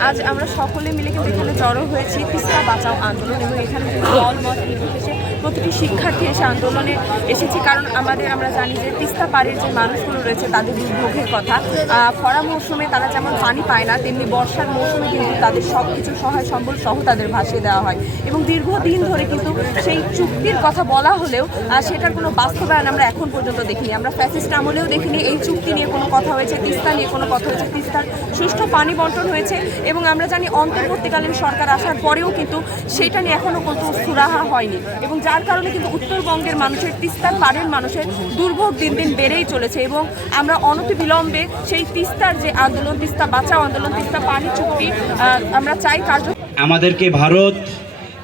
আজ আমরা সকলে মিলে কিন্তু এখানে জড়ো হয়েছি তিস্তা বাঁচাও আন্দোলন এবং এখানে দল, মত নির্বিশেষে প্রতিটি শিক্ষার্থী এসে আন্দোলনে এসেছি, কারণ আমাদের, আমরা জানি যে তিস্তা পাড়ের যে মানুষগুলো রয়েছে, তাদের দুর্ভোগের কথা। খরা মৌসুমে তারা যেমন পানি পায় না, তেমনি বর্ষার মৌসুমে কিন্তু তাদের সব কিছু সহায় সম্বল সহ তাদের ভাসিয়ে দেওয়া হয়। এবং দীর্ঘদিন ধরে কিন্তু সেই চুক্তির কথা বলা হলেও সেটার কোনো বাস্তবায়ন আমরা এখন পর্যন্ত দেখিনি। আমরা ফ্যাসিস্ট আমলেও দেখিনি। এই চুক্তি নিয়ে কোনো কথা হয়েছে, তিস্তা নিয়ে কোনো কথা হয়েছে, তিস্তার সুষ্ঠু পানি বন্টন হয়েছে এবং আমরা জানি অন্তর্বর্তীকালীন সরকার আসার পরেও কিন্তু সেটা নিয়ে এখনও কোনো সুরাহা হয়নি। এবং যার কারণে কিন্তু উত্তরবঙ্গের মানুষের তিস্তার পাড়ের মানুষের দুর্ভোগ দিন দিন বেড়েই চলেছে এবং আমরা অনতিবিলম্বে সেই তিস্তার যে আন্দোলন, তিস্তা বাঁচাও আন্দোলন, তিস্তা পানি চুক্তি আমরা চাই কার্য আমাদেরকে ভারত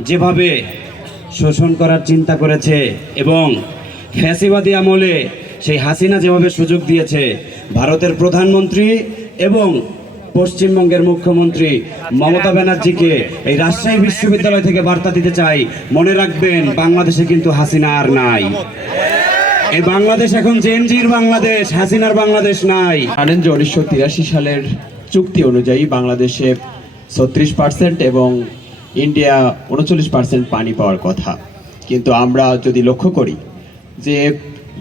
যেভাবে শোষণ করার চিন্তা করেছে এবং ফ্যাসিবাদী আমলে সেই হাসিনা যেভাবে সুযোগ দিয়েছে, ভারতের প্রধানমন্ত্রী এবং পশ্চিমবঙ্গের মুখ্যমন্ত্রী মমতা ব্যানার্জিকে এই রাজশাহী বিশ্ববিদ্যালয় থেকে বার্তা দিতে চাই। মনে রাখবেন, বাংলাদেশে কিন্তু হাসিনা আর নাই। এই বাংলাদেশ এখন জেনজির বাংলাদেশ, হাসিনার বাংলাদেশ নাই। জানেন যে উনিশশো তিরাশি সালের চুক্তি অনুযায়ী বাংলাদেশে ছত্রিশ পার্সেন্ট এবং ইন্ডিয়া উনচল্লিশ পার্সেন্ট পানি পাওয়ার কথা। কিন্তু আমরা যদি লক্ষ্য করি যে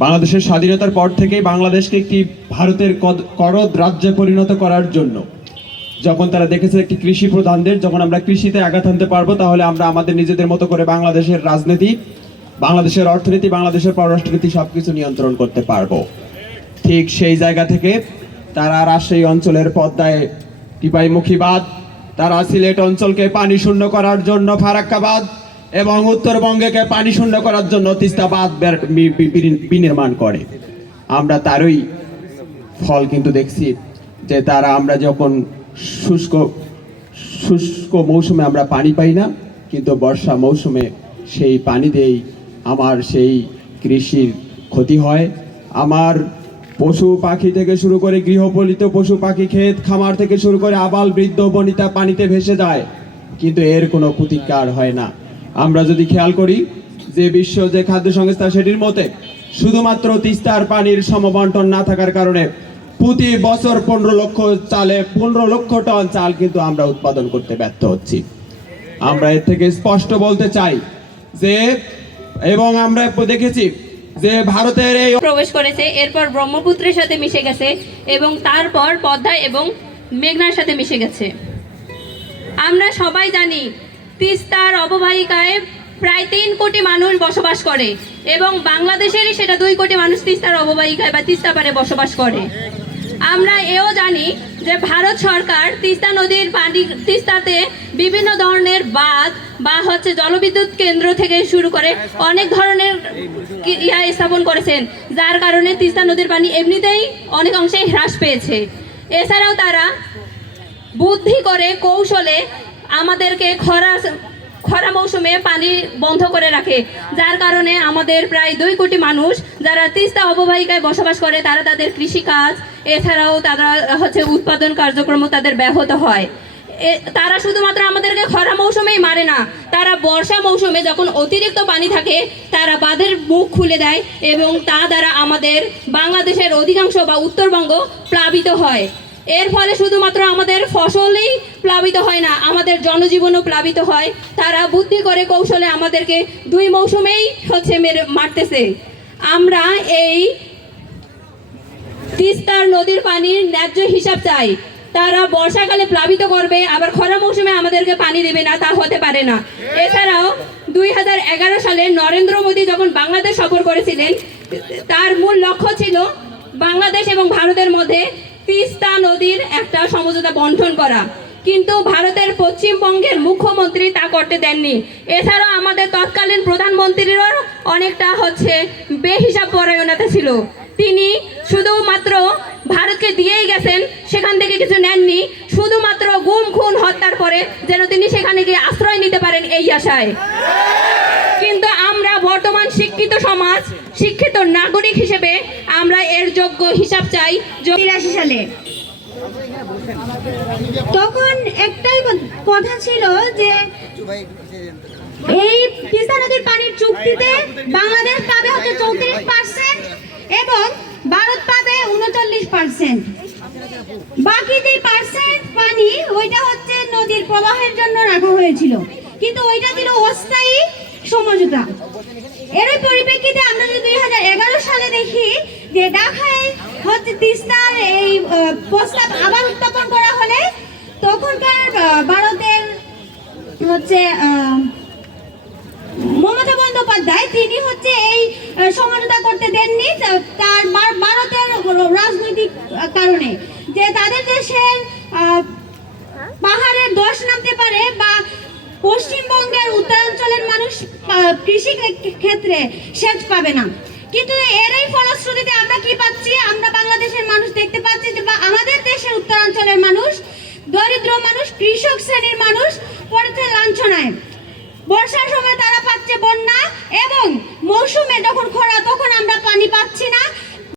বাংলাদেশের স্বাধীনতার পর থেকেই বাংলাদেশকে একটি ভারতের করদ রাজ্যে পরিণত করার জন্য যখন তারা দেখেছে একটি কৃষি প্রধান দেশ যখন আমরা কৃষিতে আঘাত আনতে পারব, তাহলে আমরা আমাদের নিজেদের মতো করে বাংলাদেশের রাজনীতি, বাংলাদেশের অর্থনীতি, বাংলাদেশের পররাষ্ট্রনীতি সব কিছু নিয়ন্ত্রণ করতে পারব। ঠিক সেই জায়গা থেকে তারা রাজশাহী অঞ্চলের পদ্মায় টিপাইমুখী বাঁধ তারা সিলেট অঞ্চলকে পানি শূন্য করার জন্য ফারাক্কাবাদ এবং উত্তরবঙ্গকে পানি শূন্য করার জন্য তিস্তা বাঁধ বের- বি- বি- বি- বিনির্মাণ করে। আমরা তারই ফল কিন্তু দেখছি যে তারা আমরা যখন শুষ্ক শুষ্ক মৌসুমে আমরা পানি পাই না, কিন্তু বর্ষা মৌসুমে সেই পানি দিয়েই আমার সেই কৃষির ক্ষতি হয়। আমার পশু পাখি থেকে শুরু করে গৃহপালিত পশু পাখি, ক্ষেত খামার থেকে শুরু করে আবাল বৃদ্ধ বনিতা পানিতে ভেসে যায়, কিন্তু এর কোনো প্রতিকার হয় না। আমরা যদি খেয়াল করি যে বিশ্ব যে খাদ্য সংস্থা সেটির মতে শুধুমাত্র তিস্তার পানির সমবন্টন না থাকার কারণে প্রতি বছর পনেরো লক্ষ চালে, পনেরো লক্ষ টন চাল কিন্তু আমরা উৎপাদন করতে ব্যর্থ হচ্ছি। আমরা এর থেকে স্পষ্ট বলতে চাই যে, এবং আমরা দেখেছি যে ভারতের এই প্রবেশ করেছে, এরপর ব্রহ্মপুত্রের সাথে মিশে গেছে, এবং তারপর পদ্মা এবং মেঘনার সাথে মিশে গেছে। আমরা সবাই জানি, তিস্তার অববাহিকায় প্রায় তিন কোটি মানুষ বসবাস করে, এবং বাংলাদেশেরই সেটা দুই কোটি মানুষ তিস্তার অববাহিকায় বা তিস্তা পারে বসবাস করে। আমরা এও জানি যে ভারত সরকার তিস্তা নদীর পানি, তিস্তাতে বিভিন্ন ধরনের বাঁধ বা হচ্ছে জলবিদ্যুৎ কেন্দ্র থেকে শুরু করে অনেক ধরনের ইয়া স্থাপন করেছেন, যার কারণে তিস্তা নদীর পানি এমনিতেই অনেক অংশেই হ্রাস পেয়েছে। এছাড়াও তারা বুদ্ধি করে কৌশলে আমাদেরকে খরা খরা মৌসুমে পানি বন্ধ করে রাখে, যার কারণে আমাদের প্রায় দুই কোটি মানুষ যারা তিস্তা অববাহিকায় বসবাস করে, তারা তাদের কৃষিকাজ এছাড়াও তারা হচ্ছে উৎপাদন কার্যক্রম তাদের ব্যাহত হয়। তারা শুধুমাত্র আমাদেরকে খরা মৌসুমেই মারে না, তারা বর্ষা মৌসুমে যখন অতিরিক্ত পানি থাকে, তারা বাঁধের মুখ খুলে দেয় এবং তা দ্বারা আমাদের বাংলাদেশের অধিকাংশ বা উত্তরবঙ্গ প্লাবিত হয়। এর ফলে শুধুমাত্র আমাদের ফসলই প্লাবিত হয় না, আমাদের জনজীবনও প্লাবিত হয়। তারা বুদ্ধি করে কৌশলে আমাদেরকে দুই মৌসুমেই হচ্ছে মেরে, মারতেছে। আমরা এই তিস্তার নদীর পানির ন্যায্য হিসাব চাই। তারা বর্ষাকালে প্লাবিত করবে, আবার খরা মৌসুমে আমাদেরকে পানি দেবে না, তা হতে পারে না। এছাড়াও, দুই হাজার এগারো সালে নরেন্দ্র মোদী যখন বাংলাদেশ সফর করেছিলেন, তার মূল লক্ষ্য ছিল বাংলাদেশ এবং ভারতের মধ্যে তিস্তা নদীর একটা সমঝোতা বন্টন করা। কিন্তু ভারতের পশ্চিমবঙ্গের মুখ্যমন্ত্রী তা করতে দেননি। এছাড়াও আমাদের তৎকালীন প্রধানমন্ত্রীরও অনেকটা হচ্ছে বেহিসাব পরায়ণতা ছিল। তিনি শুধুমাত্র ভারতকে দিয়েই গেছেন, সেখান থেকে কিছু নেননি, শুধুমাত্র গুম, খুন, হত্যার পরে যেন তিনি সেখানে গিয়ে আশ্রয় নিতে পারেন এই আশায়। কিন্তু আমরা বর্তমান শিক্ষিত সমাজ, শিক্ষিত নাগরিক হিসেবে আমরা এর যোগ্য হিসাব চাই তিরাশি সালে। তখন একটাই কথা ছিল যে এই তিস্তা নদীর পানির চুক্তিতে বাংলাদেশ পাবে হচ্ছে চৌত্রিশ পার্সেন্ট এবং ভারত পাবে উনচল্লিশ পার্সেন্ট বাকি যে পার্সেন্ট পানি ওইটা হচ্ছে নদীর প্রবাহের জন্য রাখা হয়েছিল। কিন্তু ওইটা ছিল অস্থায়ী সমঝোতা। এর পরিপ্রেক্ষিতে আমরা যদি দুই হাজার এগারো সালে দেখি যে ঢাকায় হচ্ছে তিস্তার এই প্রস্তাব আবার উত্থাপন করা হলে, তখনকার ভারতের হচ্ছে মমতা বন্দ্যোপাধ্যায়, তিনি হচ্ছে এই সমঝোতা করতে দেননি তা- তার ভার- ভারতের রাজনৈতিক আহ, কারণে, যে তাদের দেশের পাহাড়ের দোষ নামতে পারে বা পশ্চিমবঙ্গের উত্তরাঞ্চলের মানুষ কৃষি, ক্ষেত্রে সেচ পাবে না। কিন্তু এরই ফলশ্রুতিতে আমরা কি পাচ্ছি? আমরা বাংলাদেশের মানুষ দেখতে পাচ্ছি যে বা আমাদের দেশের উত্তরাঞ্চলের মানুষ, দরিদ্র মানুষ, কৃষক শ্রেণির মানুষ পড়েছে লাঞ্ছনায়। বর্ষার সময় তারা পাচ্ছে বন্যা এবং মৌসুমে যখন খরা, তখন আমরা পানি পাচ্ছি না।